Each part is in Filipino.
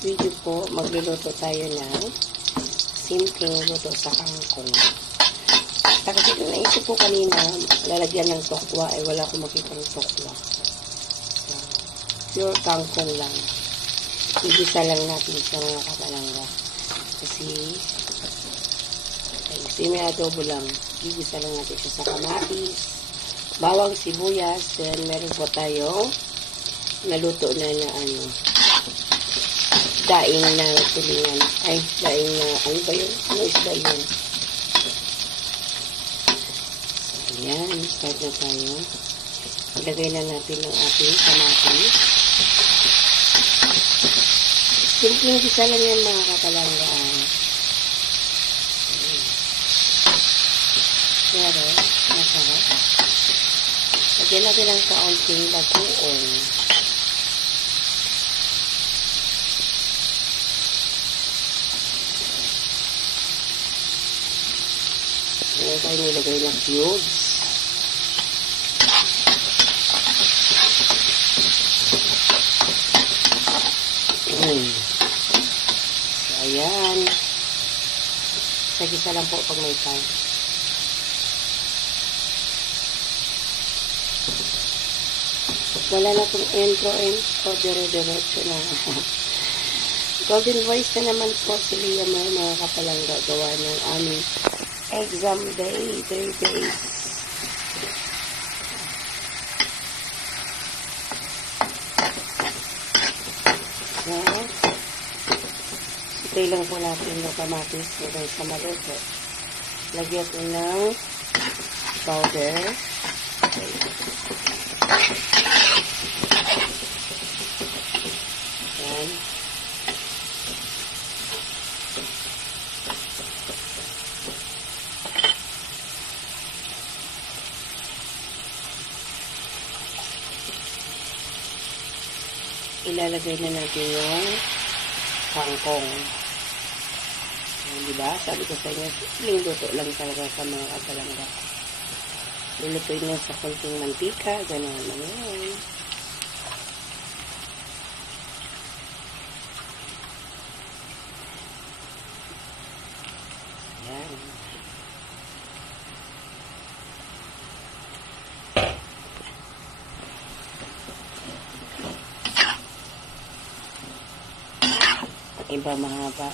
video po, magluluto tayo ng simpleng luto sa kangkong. Kasi naisip ko kanina, lalagyan ng tokwa, wala akong makitang tokwa. So, pure kangkong lang. Igisa lang natin sa mga kapalangga. Kasi, may adobo lang. Igisa lang natin siya sa kamatis, bawang, sibuyas, then meron po tayong naluto na daing na tulingan. Ay, daing na, ano ba yun? Ano isda yun? So, ayan, start na tayo. Ilagay na natin ang ating kamatis. Simpleng gisa lang yan mga kapalangga. Pero, masarap. Lagyan natin ang kaunting bagoong. Ngayon tayo nilagay ng cubes. So, ayan. Sagisa lang po pag may time. Wala na itong intro, dire-diretso na. Golden voice na naman po si Leah mga kapalangga gawa ng aming exam day, 3 days. So, sitay lang po natin yung kamatis na sa maluto. Lagyan ko ng powder. Okay. Yan. Ilalagay na natin yung kangkong. Diba? Sabi ko sa inyo, simpleng luto lang talaga sa mga kapalangga. Lulutuin nyo sa konting mantika, gano'n na yan. Ayan. Iba mahaba.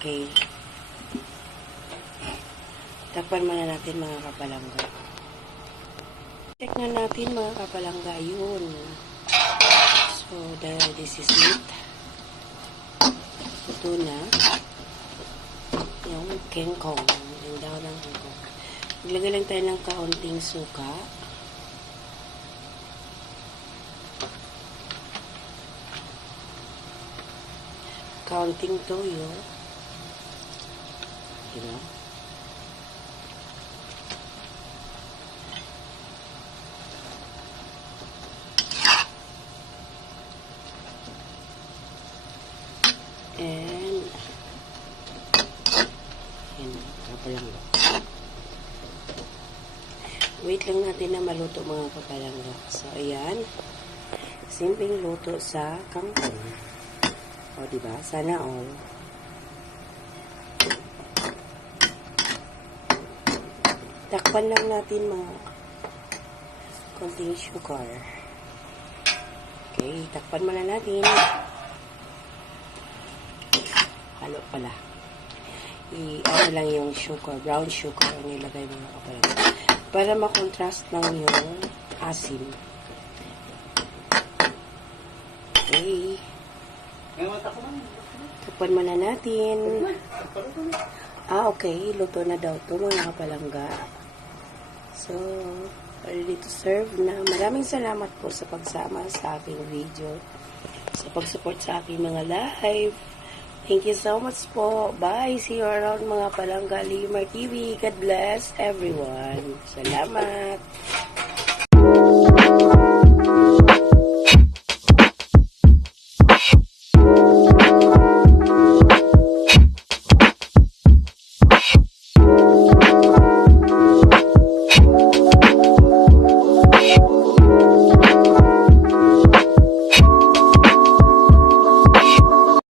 Okay. Takpan muna natin mga kapalangga. Check na natin mga kapalangga. Yun. So, this is it. Ito na. Yung kangkong. Yung daw ng kangkong. Maglagay lang tayo ng kaunting suka. Kaunting toyo. Diba? And kapalangga. Wait lang natin na maluto mga kapalangga. So, ayan. Simpleng luto sa kangkong. O, diba? Sana all. Takpan lang natin mga konting sugar. Okay, takpan muna natin. Halo pala. Ano lang yung sugar, brown sugar ang nilagay mga kapalangga. Para makontrast ng yung asin. Okay. Takpan muna natin. Okay. Luto na daw ito mga kapalangga. So, ready to serve na. Maraming salamat po sa pagsama sa aking video. Sa pag-support sa aking mga live. Thank you so much po. Bye. See you around mga palangga. Limar TV. God bless everyone. Salamat.